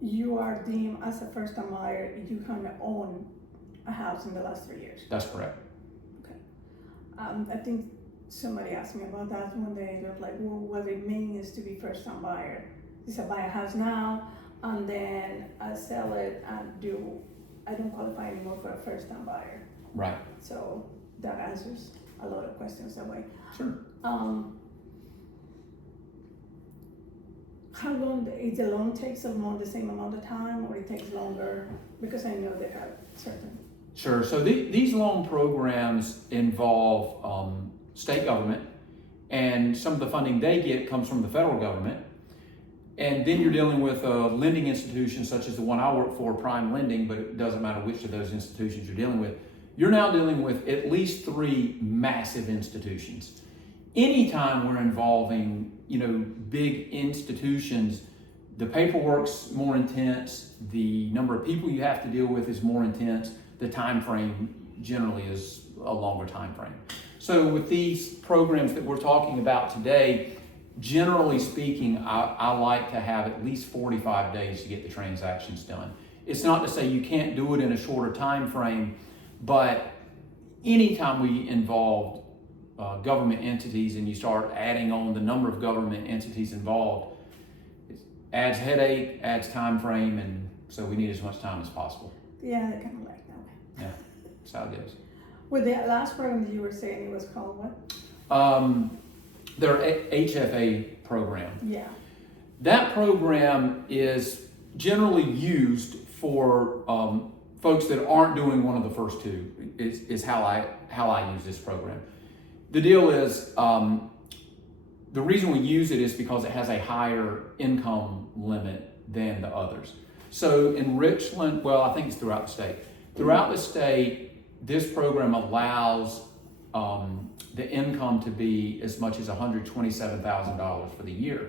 you are deemed as a first-time buyer, you kind of own a house in the last 3 years. That's correct. Okay. I think somebody asked me about that one day. They're like, well, what it means to be first-time buyer. Is I buy a house now and then I sell it and I don't qualify anymore for a first-time buyer. Right. So that answers a lot of questions that way. Sure. How long, is the loan takes the same amount of time or it takes longer? Because I know they have certain. Sure. So these loan programs involve state government, and some of the funding they get comes from the federal government. And then you're dealing with a lending institution such as the one I work for, Prime Lending, but it doesn't matter which of those institutions you're dealing with. You're now dealing with at least 3 massive institutions. Anytime we're involving, big institutions, the paperwork's more intense, the number of people you have to deal with is more intense, the time frame generally is a longer time frame. So with these programs that we're talking about today, generally speaking, I like to have at least 45 days to get the transactions done. It's not to say you can't do it in a shorter time frame, but anytime we involve government entities and you start adding on the number of government entities involved, it adds headache, adds time frame, and so we need as much time as possible. Yeah, they kind of like that way. Yeah, that's how it goes. With the last program that you were saying, it was called what? Their HFA program. Yeah. That program is generally used for folks that aren't doing one of the first two. Is how I use this program. The deal is the reason we use it is because it has a higher income limit than the others. So in Richland, well, I think it's throughout the state. Throughout the state, this program allows the income to be as much as $127,000 for the year.